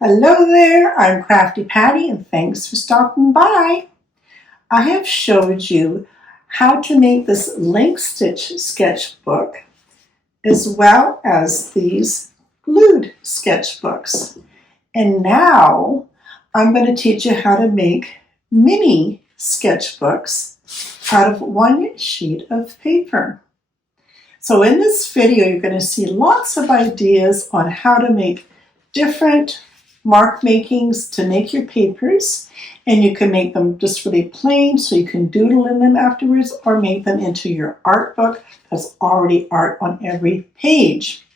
Hello there, I'm Crafty Patti and thanks for stopping by. I have showed you how to make this link stitch sketchbook as well as these glued sketchbooks. And now I'm going to teach you how to make mini sketchbooks out of one sheet of paper. So in this video, you're going to see lots of ideas on how to make different mark makings to make your papers, and you can make them just really plain so you can doodle in them afterwards, or make them into your art book that's already art on every page.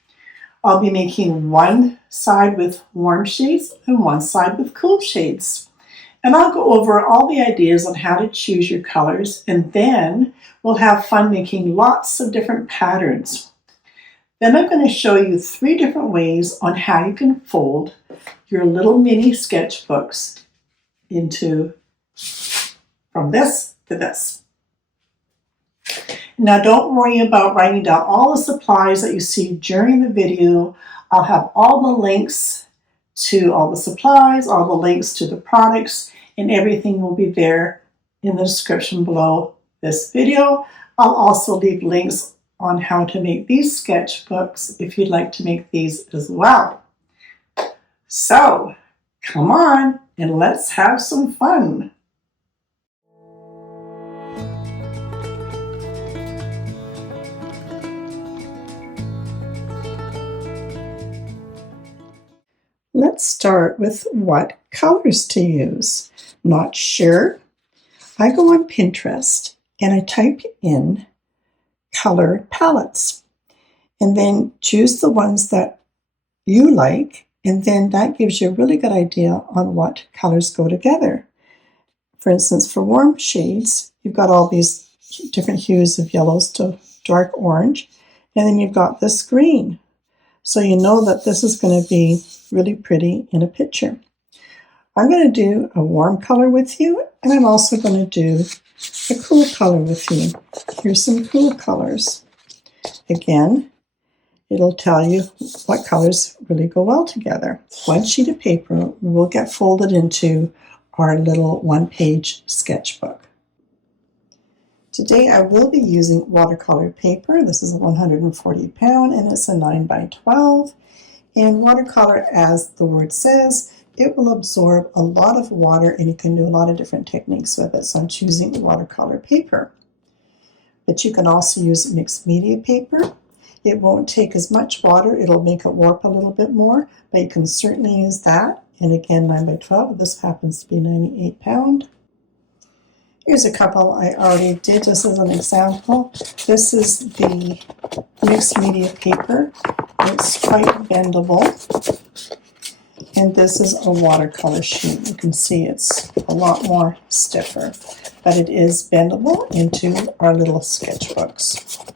I'll be making one side with warm shades and one side with cool shades. And I'll go over all the ideas on how to choose your colors, and then we'll have fun making lots of different patterns. Then I'm going to show you 3 different ways on how you can fold your little mini sketchbooks into from this to this. Now don't worry about writing down all the supplies that you see during the video. I'll have all the links to all the supplies, all the links to the products, and everything will be there in the description below this video. I'll also leave links on how to make these sketchbooks if you'd like to make these as well. So, come on and let's have some fun. Let's start with what colors to use. Not sure? I go on Pinterest and I type in color palettes and then choose the ones that you like, and then that gives you a really good idea on what colors go together. For instance, for warm shades, you've got all these different hues of yellows to dark orange, and then you've got this green. So you know that this is going to be really pretty in a picture. I'm going to do a warm color with you, and I'm also going to do a cool color with you. Here's some cool colors. Again, it'll tell you what colors really go well together. One sheet of paper will get folded into our little one-page sketchbook. Today I will be using watercolor paper. This is a 140 pound and it's a 9 by 12. And watercolor, as the word says, it will absorb a lot of water and you can do a lot of different techniques with it. So I'm choosing watercolor paper. But you can also use mixed media paper. It won't take as much water. It'll make it warp a little bit more, but you can certainly use that. And again, 9 by 12. This happens to be 98 pound. Here's a couple I already did just as an example. This is the mixed media paper. It's quite bendable. And this is a watercolor sheet. You can see it's a lot more stiffer, but it is bendable into our little sketchbooks.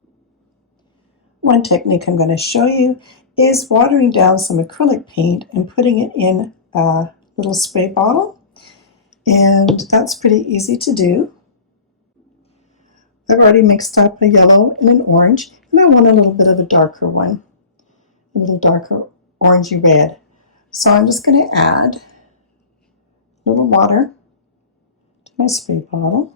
One technique I'm going to show you is watering down some acrylic paint and putting it in a little spray bottle. And that's pretty easy to do. I've already mixed up a yellow and an orange, and I want a little bit of a darker one, a little darker orangey red. So I'm just going to add a little water to my spray bottle.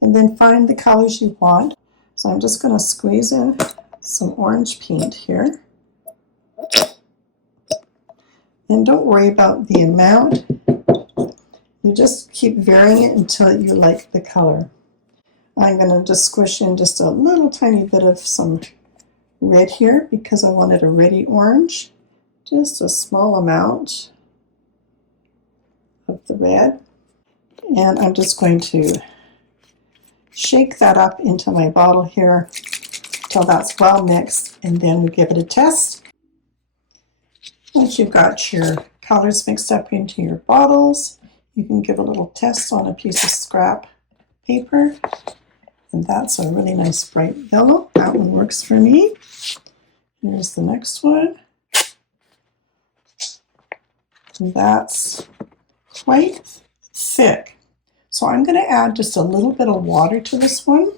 And then find the colors you want. So I'm just going to squeeze in some orange paint here. And don't worry about the amount. You just keep varying it until you like the color. I'm going to just squish in just a little tiny bit of some red here because I wanted a reddy orange. Just a small amount of the red. And I'm just going to shake that up into my bottle here till that's well mixed, and then we give it a test. Once you've got your colors mixed up into your bottles, you can give a little test on a piece of scrap paper. And that's a really nice bright yellow. That one works for me. Here's the next one. And that's quite thick. So I'm going to add just a little bit of water to this one.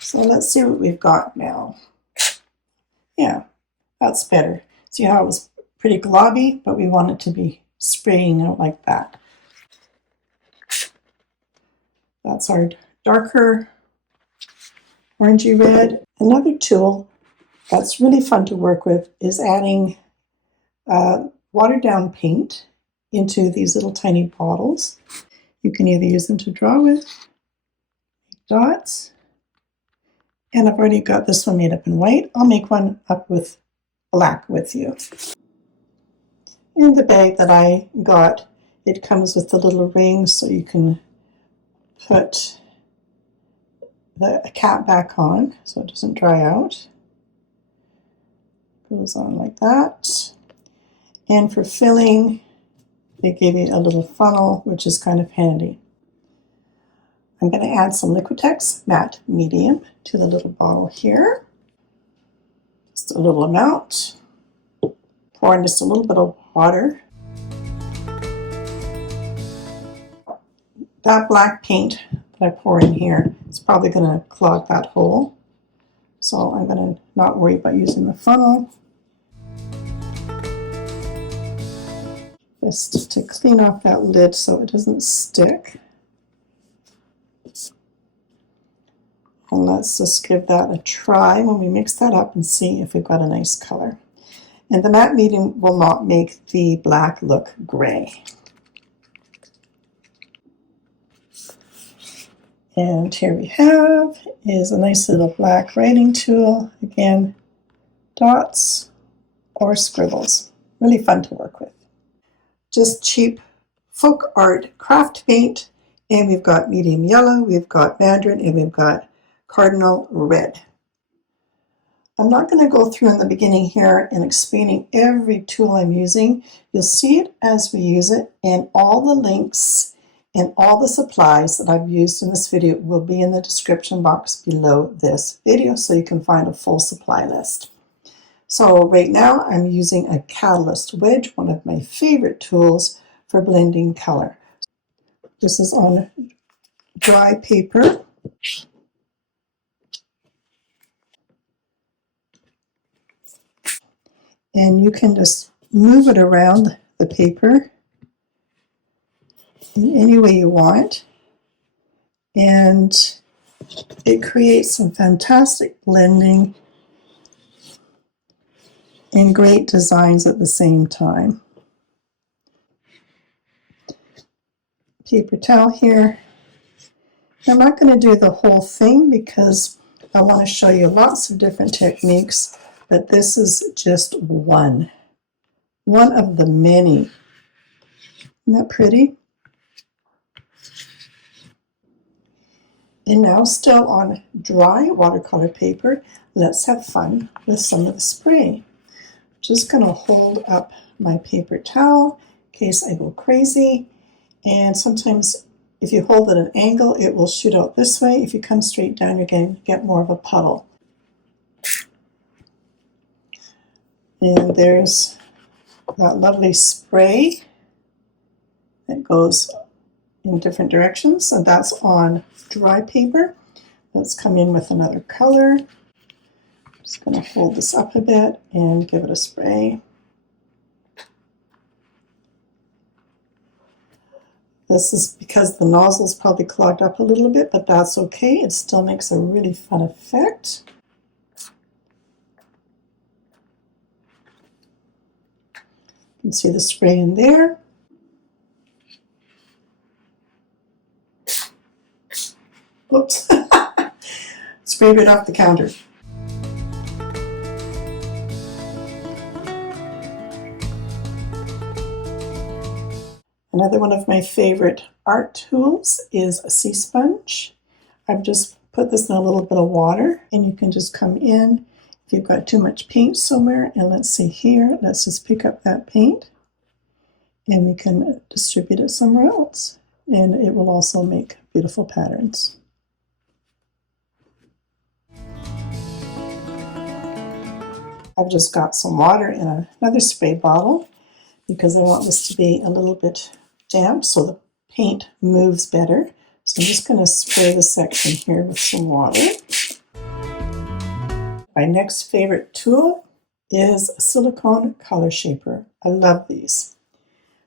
So let's see what we've got now. Yeah, that's better. See how it was pretty globby, but we want it to be spraying out like that. That's our darker orangey red. Another tool that's really fun to work with is adding watered down paint into these little tiny bottles. You can either use them to draw with dots, and I've already got this one made up in white. I'll make one up with black with you. In the bag that I got, it comes with the little rings so you can put the cap back on so it doesn't dry out. Goes on like that. And for filling, they gave you a little funnel, which is kind of handy. I'm going to add some Liquitex Matte Medium to the little bottle here. Just a little amount. Pour in just a little bit of water. That black paint that I pour in here is probably going to clog that hole. So I'm going to not worry about using the funnel. Just to clean off that lid so it doesn't stick. And let's just give that a try when we mix that up and see if we've got a nice color. And the matte medium will not make the black look gray. And here we have is a nice little black writing tool. Again, dots or scribbles. Really fun to work with. Just cheap folk art craft paint. And we've got medium yellow, we've got mandarin, and we've got cardinal red. I'm not going to go through in the beginning here and explaining every tool I'm using. You'll see it as we use it, and all the links and all the supplies that I've used in this video will be in the description box below this video so you can find a full supply list. So right now I'm using a Catalyst Wedge, one of my favorite tools for blending color. This is on dry paper. And you can just move it around the paper in any way you want. And it creates some fantastic blending and great designs at the same time. Paper towel here. I'm not going to do the whole thing because I want to show you lots of different techniques, but this is just one of the many. Isn't that pretty? And now, still on dry watercolor paper, let's have fun with some of the spray. Just going to hold up my paper towel in case I go crazy. And sometimes if you hold it at an angle, it will shoot out this way. If you come straight down, you're going to get more of a puddle. And there's that lovely spray that goes in different directions, and that's on dry paper. Let's come in with another color. Just going to hold this up a bit and give it a spray. This is because the nozzle is probably clogged up a little bit, but that's okay. It still makes a really fun effect. You can see the spray in there. Oops, sprayed it off the counter. Another one of my favorite art tools is a sea sponge. I've just put this in a little bit of water, and you can just come in if you've got too much paint somewhere, and let's see here, let's just pick up that paint and we can distribute it somewhere else, and it will also make beautiful patterns. I've just got some water in another spray bottle because I want this to be a little bit damp so the paint moves better. So I'm just going to spray this section here with some water. My next favorite tool is a silicone color shaper. I love these.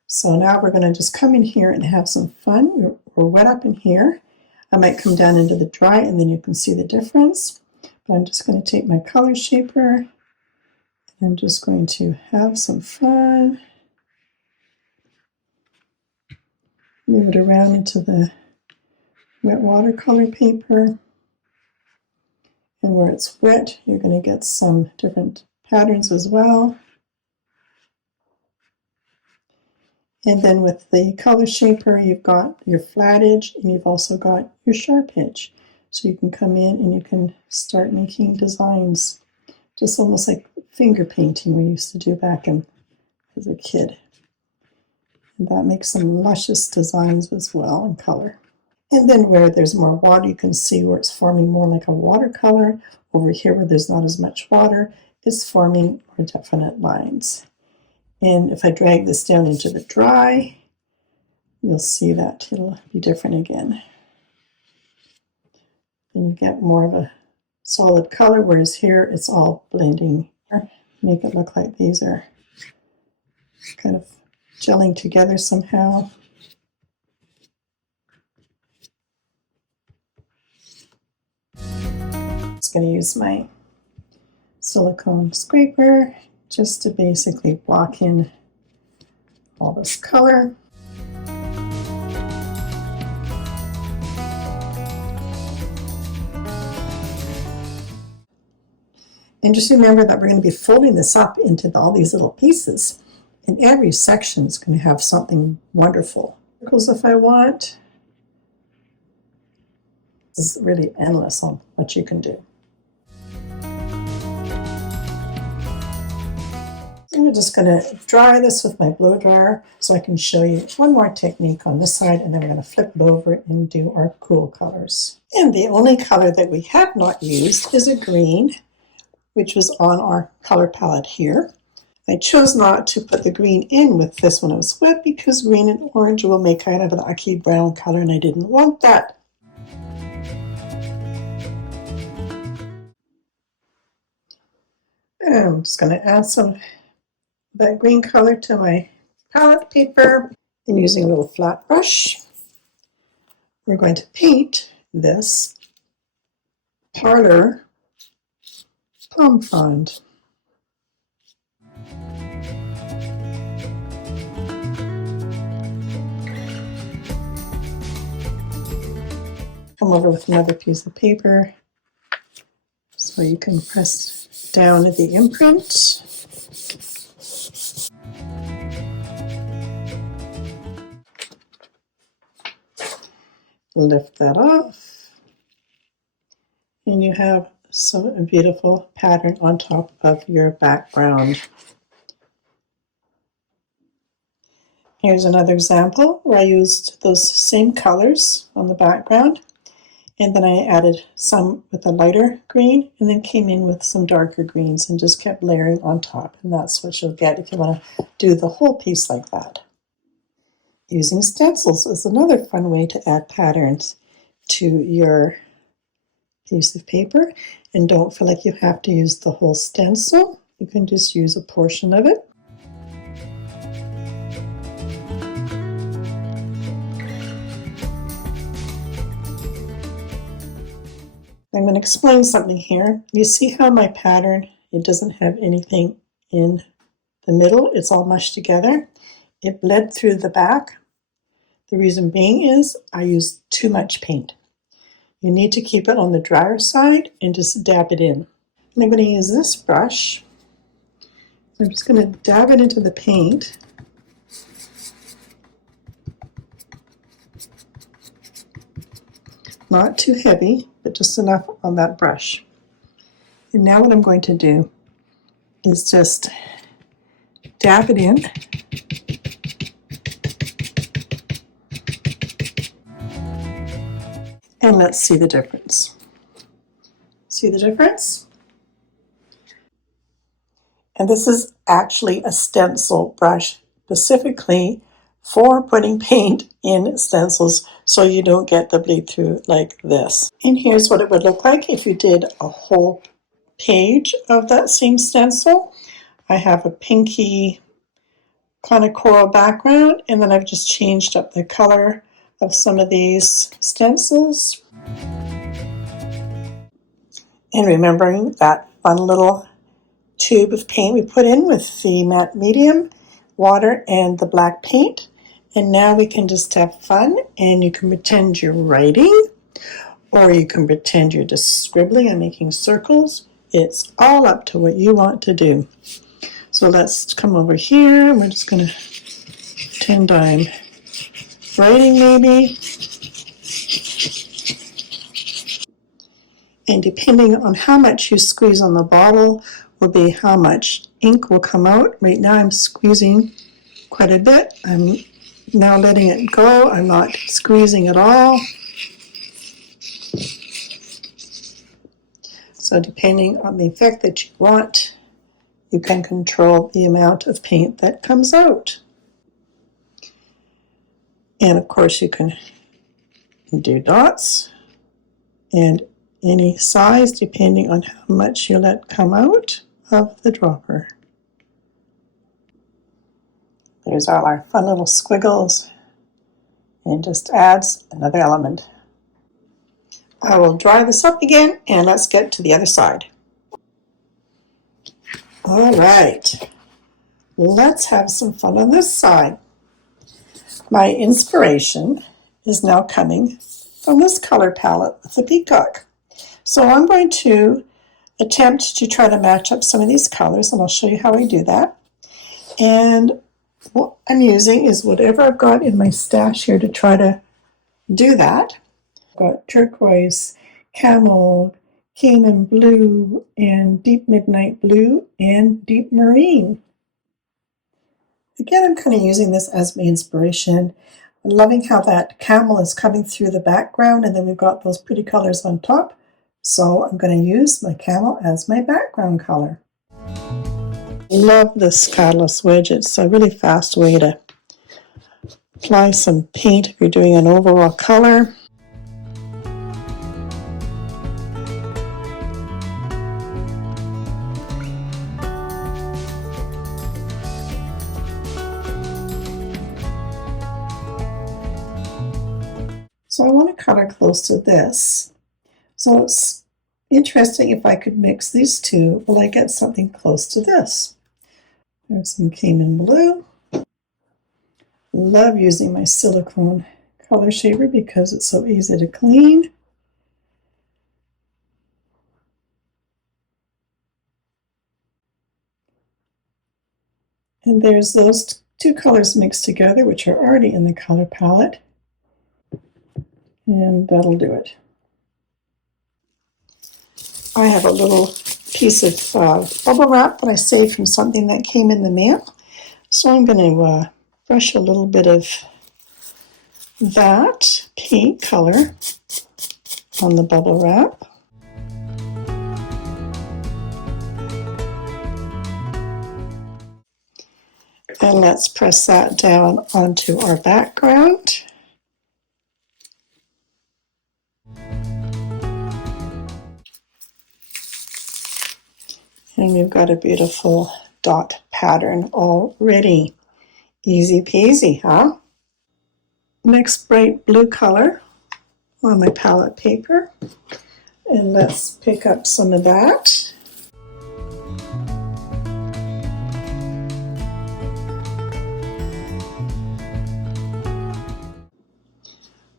So now we're going to just come in here and have some fun. We're wet up in here. I might come down into the dry and then you can see the difference. But I'm just going to take my color shaper. I'm just going to have some fun. Move it around into the wet watercolor paper. And where it's wet, you're going to get some different patterns as well. And then with the color shaper, you've got your flat edge and you've also got your sharp edge. So you can come in and you can start making designs, just almost like finger painting we used to do back as a kid. And that makes some luscious designs as well in color. And then where there's more water, you can see where it's forming more like a watercolor. Over here where there's not as much water, it's forming more definite lines. And if I drag this down into the dry, you'll see that it'll be different again. And you get more of a solid color, whereas here it's all blending. Make it look like these are kind of gelling together somehow. I'm just going to use my silicone scraper just to basically block in all this color. And just remember that we're going to be folding this up into all these little pieces. And every section is going to have something wonderful. Circles if I want. This is really endless on what you can do. I'm just going to dry this with my blow dryer so I can show you one more technique on this side, and then we're going to flip it over and do our cool colors. And the only color that we have not used is a green, which was on our color palette here. I chose not to put the green in with this when it was wet because green and orange will make kind of an icky brown color, and I didn't want that. And I'm just going to add some of that green color to my palette paper, and using a little flat brush, we're going to paint this parlor palm frond. Come over with another piece of paper so you can press down at the imprint. Lift that off, and you have some beautiful pattern on top of your background. Here's another example where I used those same colors on the background, and then I added some with a lighter green and then came in with some darker greens and just kept layering on top, and that's what you'll get if you want to do the whole piece like that. Using stencils is another fun way to add patterns to your piece of paper, and don't feel like you have to use the whole stencil. You can just use a portion of it. I'm going to explain something here. You see how my pattern, it doesn't have anything in the middle, it's all mushed together. It bled through the back. The reason being is I used too much paint. You need to keep it on the drier side and just dab it in. And I'm going to use this brush. I'm just going to dab it into the paint. Not too heavy, but just enough on that brush. And now what I'm going to do is just dab it in. And let's see the difference. See the difference? And this is actually a stencil brush specifically for putting paint in stencils so you don't get the bleed through like this. And here's what it would look like if you did a whole page of that same stencil. I have a pinky kind of coral background, and then I've just changed up the color of some of these stencils. And remembering that fun little tube of paint we put in with the matte medium, water, and the black paint. And now we can just have fun, and you can pretend you're writing, or you can pretend you're just scribbling and making circles. It's all up to what you want to do. So let's come over here, and we're just going to pretend I'm writing maybe. And depending on how much you squeeze on the bottle will be how much ink will come out. Right now I'm squeezing quite a bit. I'm now letting it go. I'm not squeezing at all. So depending on the effect that you want, you can control the amount of paint that comes out. And of course you can do dots and any size depending on how much you let come out of the dropper. There's all our fun little squiggles, and just adds another element. I will dry this up again, and let's get to the other side. All right, let's have some fun on this side. My inspiration is now coming from this color palette with the peacock. So I'm going to attempt to try to match up some of these colors, and I'll show you how I do that. And what I'm using is whatever I've got in my stash here to try to do that. I've got turquoise, camel, cayman blue, and deep midnight blue, and deep marine. Again, I'm kind of using this as my inspiration. I'm loving how that camel is coming through the background, and then we've got those pretty colors on top. So I'm going to use my camel as my background color. Love this catalyst wedge. It's a really fast way to apply some paint if you're doing an overall color. So I want to color close to this. So it's interesting if I could mix these two, will I get something close to this? There's some cayman blue. Love using my silicone color shaver because it's so easy to clean. And there's those two colors mixed together, which are already in the color palette. And that'll do it. I have a little piece of bubble wrap that I saved from something that came in the mail. So I'm going to brush a little bit of that paint color on the bubble wrap. And let's press that down onto our background. And we've got a beautiful dot pattern already. Easy peasy, huh? Next, bright blue color on my palette paper. And let's pick up some of that.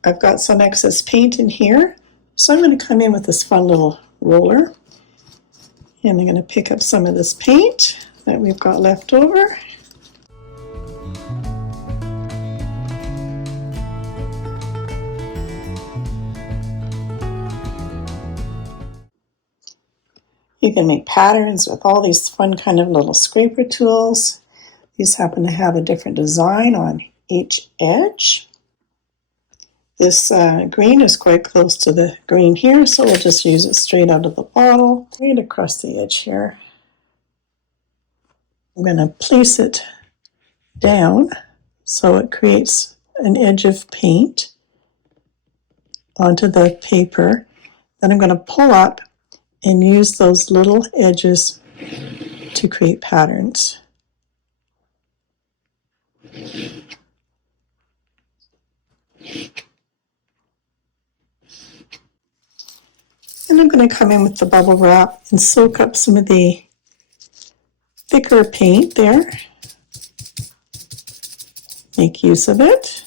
I've got some excess paint in here, so I'm going to come in with this fun little roller. And I'm going to pick up some of this paint that we've got left over. You can make patterns with all these fun kind of little scraper tools. These happen to have a different design on each edge. This green is quite close to the green here, so we'll just use it straight out of the bottle. Right across the edge here. I'm going to place it down so it creates an edge of paint onto the paper. Then I'm going to pull up and use those little edges to create patterns. And I'm going to come in with the bubble wrap and soak up some of the thicker paint there. Make use of it.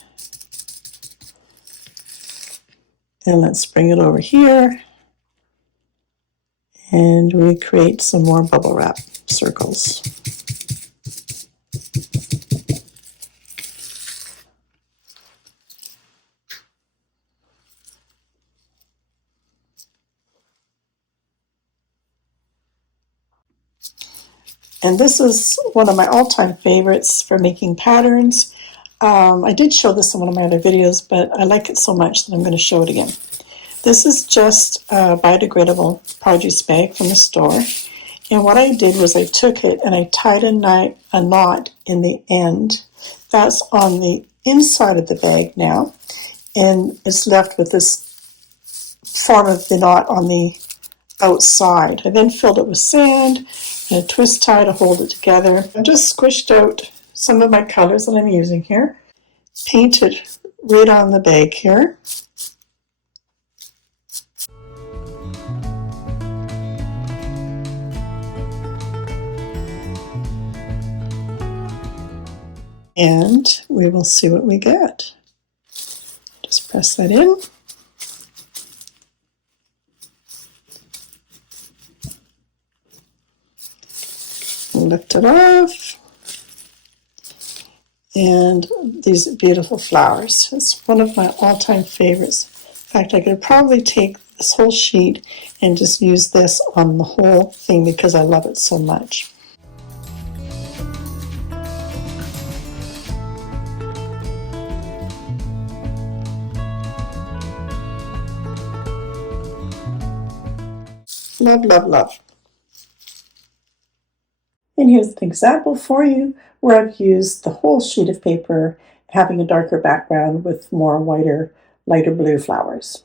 And let's bring it over here and recreate some more bubble wrap circles. And this is one of my all-time favorites for making patterns. I did show this in one of my other videos, but I like it so much that I'm going to show it again. This is just a biodegradable produce bag from the store. And what I did was I took it and I tied a knot in the end. That's on the inside of the bag now. And it's left with this form of the knot on the outside. I then filled it with sand and a twist tie to hold it together. I just squished out some of my colors that I'm using here. Painted right on the bag here. And we will see what we get. Just press that in. Lift it off. And these beautiful flowers. It's one of my all-time favorites. In fact, I could probably take this whole sheet and just use this on the whole thing because I love it so much. Love, love, love. And here's an example for you where I've used the whole sheet of paper having a darker background with more whiter, lighter blue flowers.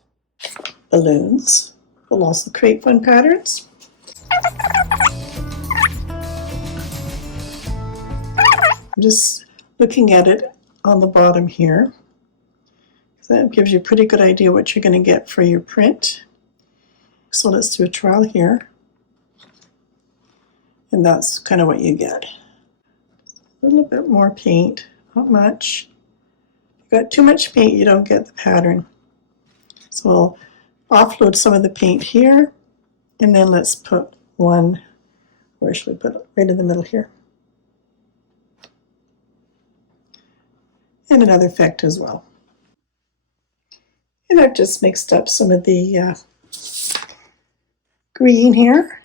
Balloons will also create fun patterns. I'm just looking at it on the bottom here. So that gives you a pretty good idea what you're going to get for your print. So let's do a trial here. And that's kind of what you get. A little bit more paint, not much. If you've got too much paint, you don't get the pattern. So I'll offload some of the paint here, and then let's put one, where should we put it? Right in the middle here. And another effect as well. And I've just mixed up some of the green here.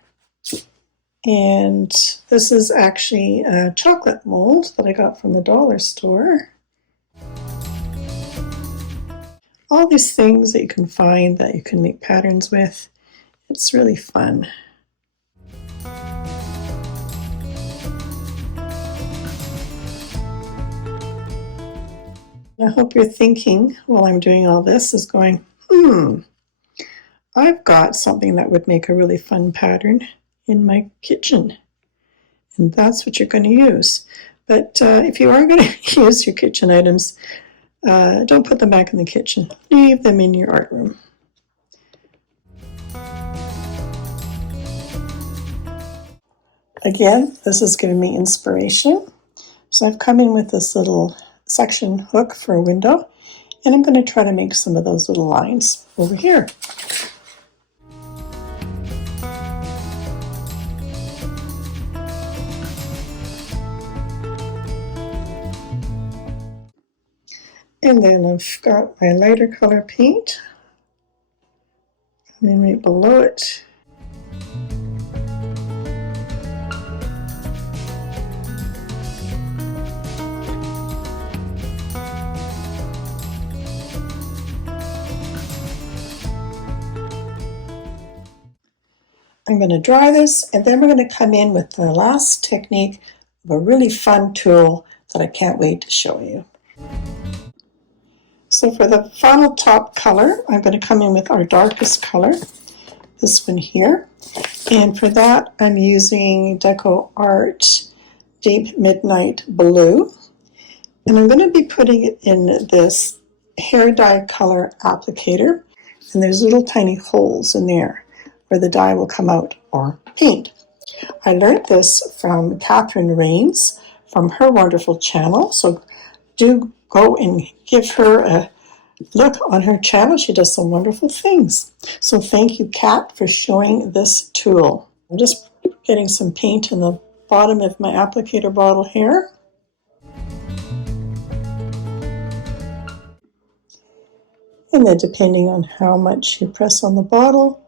And this is actually a chocolate mold that I got from the dollar store. All these things that you can find that you can make patterns with. It's really fun. I hope you're thinking while I'm doing all this is going, I've got something that would make a really fun pattern in my kitchen, and that's what you're going to use. But if you are going to use your kitchen items, don't put them back in the kitchen. Leave them in your art room. Again, this is giving me inspiration. So I've come in with this little section hook for a window, and I'm going to try to make some of those little lines over here. And then I've got my lighter color paint, and then right below it. I'm going to dry this, and then we're going to come in with the last technique of a really fun tool that I can't wait to show you. So for the final top color, I'm going to come in with our darkest color. this one here. And for that, I'm using Deco Art Deep Midnight Blue. And I'm going to be putting it in this hair dye color applicator. And there's little tiny holes in there where the dye will come out or paint. I learned this from Catherine Rains from her wonderful channel. So do go and give her a look on her channel. She does some wonderful things. So thank you, Kat, for showing this tool. I'm just getting some paint in the bottom of my applicator bottle here. And then depending on how much you press on the bottle,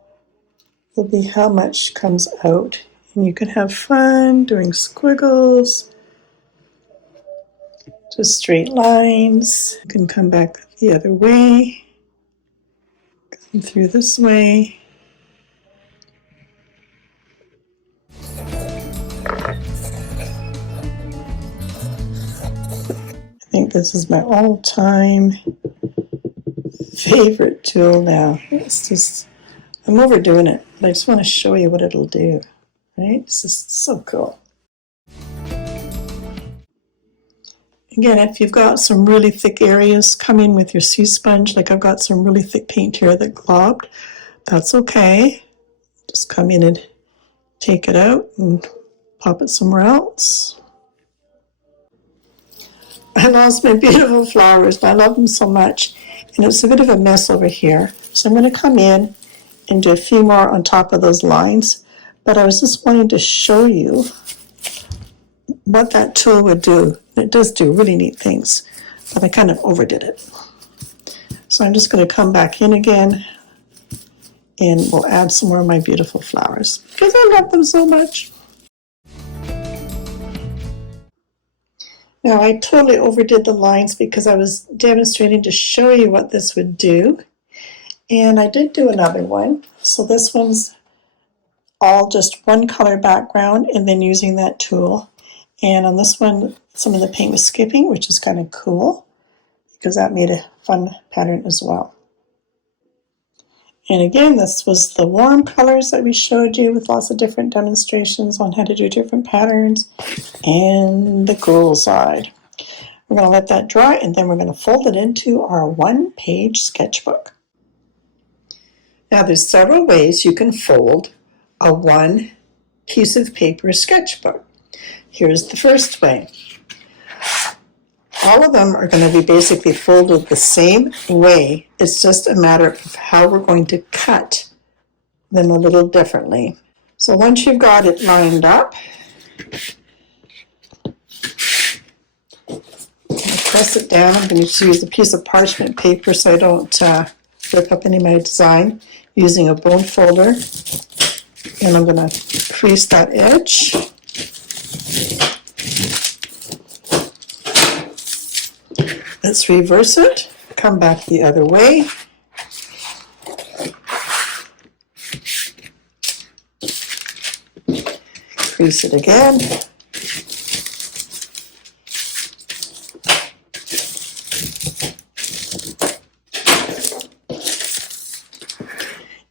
will be how much comes out. And you can have fun doing squiggles, just straight lines. You can come back the other way, come through this way. I think this is my all-time favorite tool now. It's just, I'm overdoing it, but I just want to show you what it'll do, right? It's just so cool. Again, if you've got some really thick areas, come in with your sea sponge. Like I've got some really thick paint here that globbed. That's okay. Just come in and take it out and pop it somewhere else. I lost my beautiful flowers, but I love them so much. And it's a bit of a mess over here. So I'm going to come in and do a few more on top of those lines. But I was just wanting to show you what that tool would do. It does do really neat things, but I kind of overdid it. So I'm just going to come back in again and we'll add some more of my beautiful flowers because I love them so much. Now I totally overdid the lines because I was demonstrating to show you what this would do. And I did do another one. So this one's all just one color background and then using that tool. And on this one, some of the paint was skipping, which is kind of cool because that made a fun pattern as well. And again, this was the warm colors that we showed you with lots of different demonstrations on how to do different patterns, and the cool side. We're going to let that dry and then we're going to fold it into our one-page sketchbook. Now there's several ways you can fold a one piece of paper sketchbook. Here's the first way. All of them are going to be basically folded the same way. It's just a matter of how we're going to cut them a little differently. So once you've got it lined up, press it down. I'm going to use a piece of parchment paper so I don't rip up any of my design using a bone folder. And I'm going to crease that edge. Let's reverse it, come back the other way. Crease it again.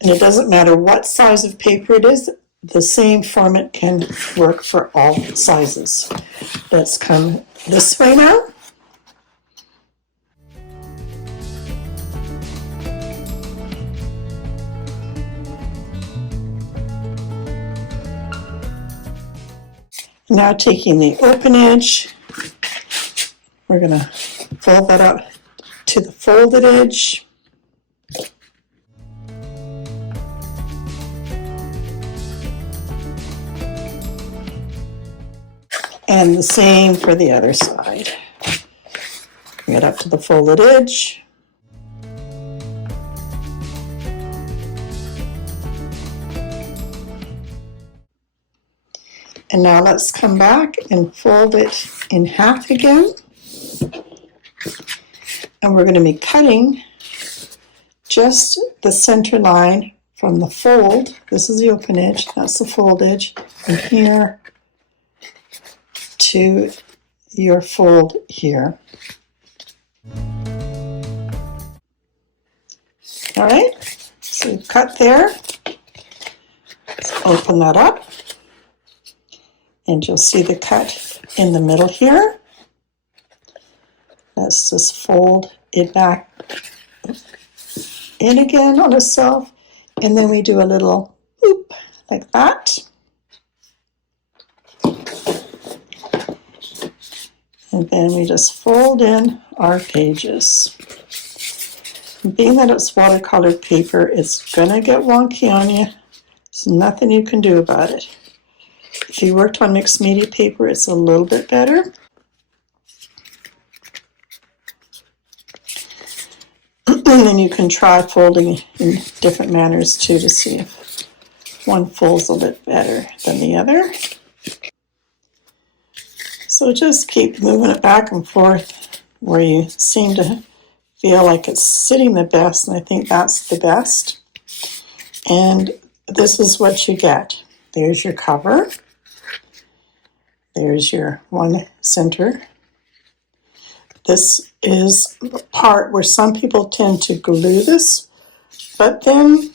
And it doesn't matter what size of paper it is, the same format can work for all sizes. Let's come this way now. Now taking the open edge, we're going to fold that up to the folded edge. And the same for the other side. Bring it up to the folded edge. And now let's come back and fold it in half again. And we're going to be cutting just the center line from the fold. This is the open edge, that's the fold edge, from here to your fold here. All right, so we've cut there. open that up, and you'll see the cut in the middle here. Let's just fold it back in again on itself, and then we do a little boop like that. And then we just fold in our pages. Being that it's watercolor paper, it's gonna get wonky on you. There's nothing you can do about it. If you worked on mixed media paper, it's a little bit better. And then you can try folding in different manners too to see if one folds a bit better than the other. So just keep moving it back and forth where you seem to feel like it's sitting the best, and I think that's the best. And this is what you get. There's your cover. There's your one center. This is the part where some people tend to glue this, but then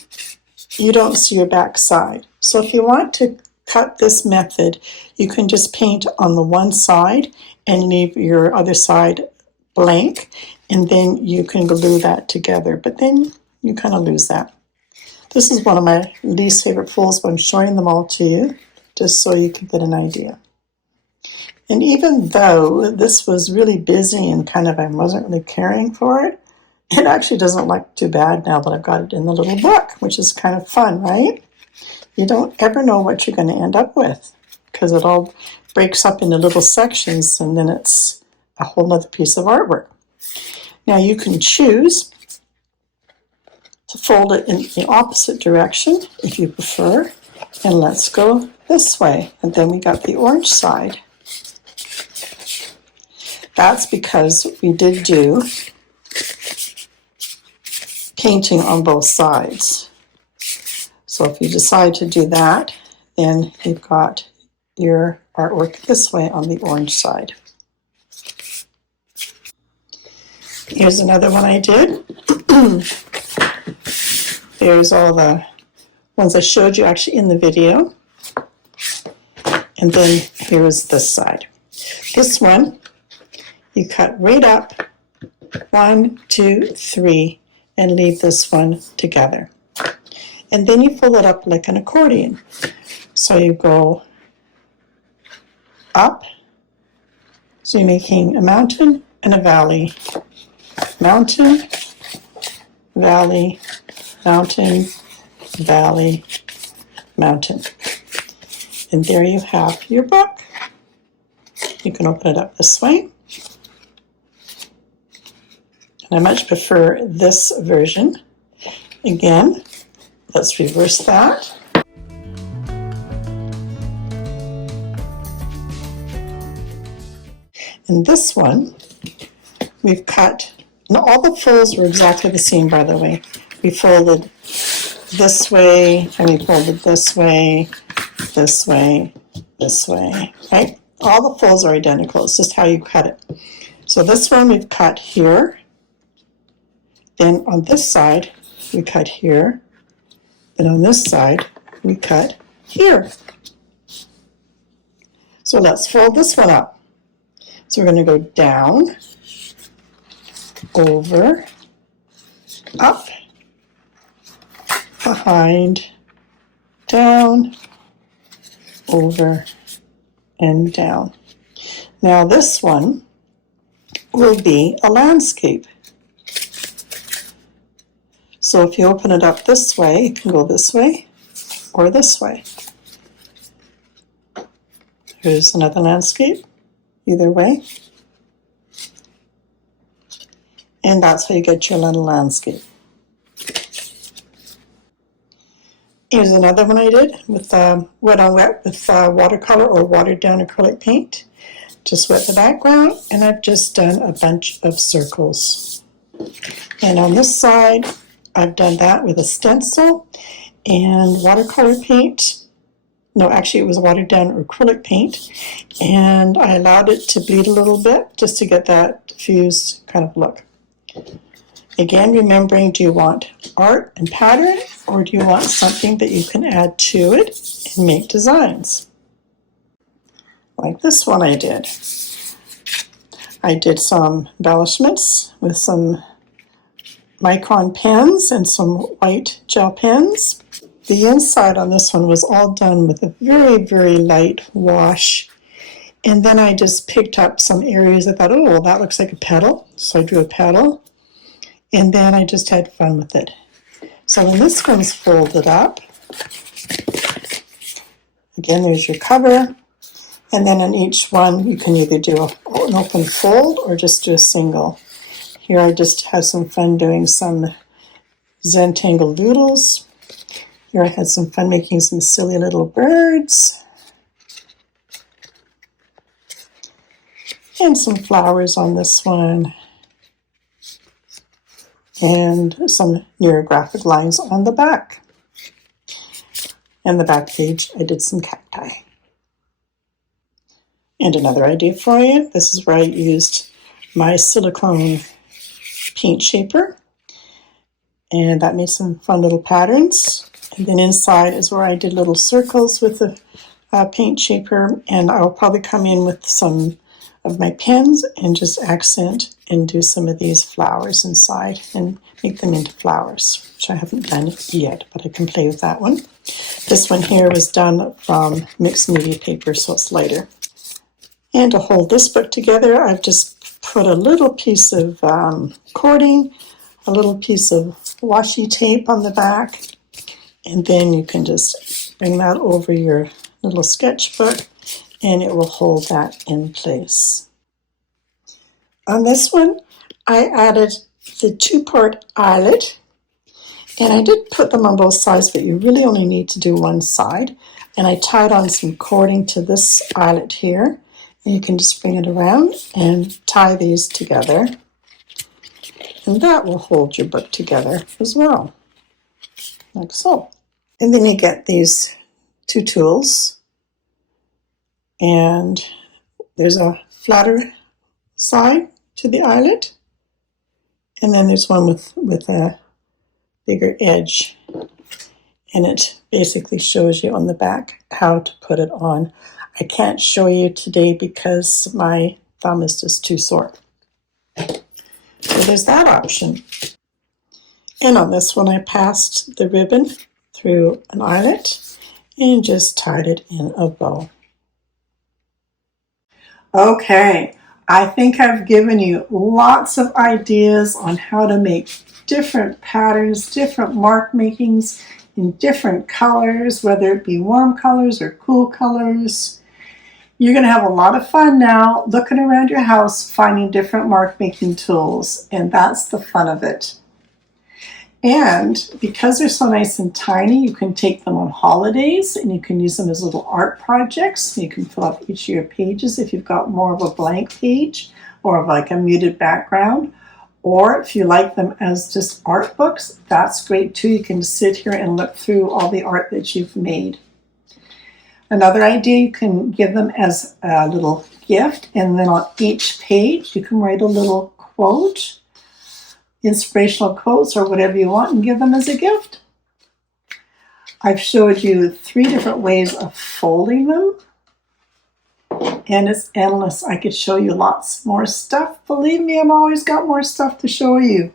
you don't see your back side. So if you want to cut this method, you can just paint on the one side and leave your other side blank, and then you can glue that together, but then you kind of lose that. This is one of my least favorite folds, but I'm showing them all to you just so you can get an idea. And even though this was really busy and kind of I wasn't really caring for it, it actually doesn't look too bad now that I've got it in the little book, which is kind of fun, right? You don't ever know what you're going to end up with because it all breaks up into little sections, and then it's a whole other piece of artwork. Now you can choose to fold it in the opposite direction if you prefer, and let's go this way. And then we got the orange side. That's because we did do painting on both sides. So if you decide to do that, then you've got your artwork this way on the orange side. Here's another one I did. There's all the ones I showed you actually in the video. And then here's this side. This one, you cut right up, 1, 2, 3, and leave this one together. And then you fold it up like an accordion. So you go up, so you're making a mountain and a valley. Mountain, valley, mountain, valley, mountain. And there you have your book. You can open it up this way. And I much prefer this version. Again, let's reverse that. And this one, we've cut, and all the folds were exactly the same, by the way. We folded this way, and we folded this way, this way, this way, right? All the folds are identical, it's just how you cut it. So this one we've cut here, then on this side, we cut here, and on this side, we cut here. So let's fold this one up. So we're going to go down, over, up, behind, down, over, and down. Now this one will be a landscape. So if you open it up this way, it can go this way or this way. Here's another landscape, either way. And that's how you get your little landscape. Here's another one I did with wet on wet with watercolor or watered down acrylic paint. Just wet the background, and I've just done a bunch of circles. And on this side, I've done that with a stencil and watercolor paint. No, actually it was watered down acrylic paint, and I allowed it to bleed a little bit just to get that diffused kind of look. Again, remembering, do you want art and pattern, or do you want something that you can add to it and make designs? Like this one I did. I did some embellishments with some Micron pens and some white gel pens. The inside on this one was all done with a very, very light wash. And then I just picked up some areas. I thought, oh, well, that looks like a petal. So I drew a petal. And then I just had fun with it. So when this one's folded up, again, there's your cover. And then on each one, you can either do an open fold or just do a single. Here I just have some fun doing some Zentangle doodles. Here I had some fun making some silly little birds. And some flowers on this one. And some neurographic lines on the back. And the back page, I did some cacti. And another idea for you, this is where I used my silicone paint shaper. And that made some fun little patterns. And then inside is where I did little circles with the paint shaper. And I'll probably come in with some of my pens and just accent and do some of these flowers inside and make them into flowers, which I haven't done yet, but I can play with that one. This one here was done from mixed media paper, so it's lighter. And to hold this book together, I've just put a little piece of cording, a little piece of washi tape on the back, and then you can just bring that over your little sketchbook and it will hold that in place. On this one, I added the two-part eyelet, and I did put them on both sides, but you really only need to do one side. And I tied on some cording to this eyelet here, and you can just bring it around and tie these together, and that will hold your book together as well, like so. And then you get these two tools, and there's a flatter side to the eyelet, and then there's one with a bigger edge, and it basically shows you on the back how to put it on. I can't show you today because my thumb is just too sore. So there's that option. And on this one I passed the ribbon through an eyelet and just tied it in a bow. Okay, I think I've given you lots of ideas on how to make different patterns, different mark makings in different colors, whether it be warm colors or cool colors. You're going to have a lot of fun now looking around your house, finding different mark making tools, and that's the fun of it. And because they're so nice and tiny, you can take them on holidays and you can use them as little art projects. You can fill up each of your pages if you've got more of a blank page or like a muted background. Or if you like them as just art books, that's great too. You can sit here and look through all the art that you've made. Another idea, you can give them as a little gift, and then on each page you can write a little quote, inspirational quotes or whatever you want, and give them as a gift. I've showed you 3 different ways of folding them, and it's endless. I could show you lots more stuff. Believe me, I've always got more stuff to show you.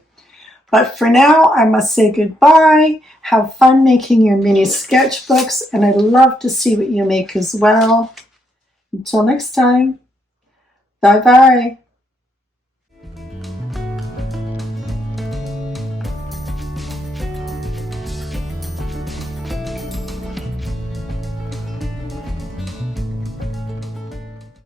But for now, I must say goodbye. Have fun making your mini sketchbooks, and I'd love to see what you make as well. Until next time, bye-bye.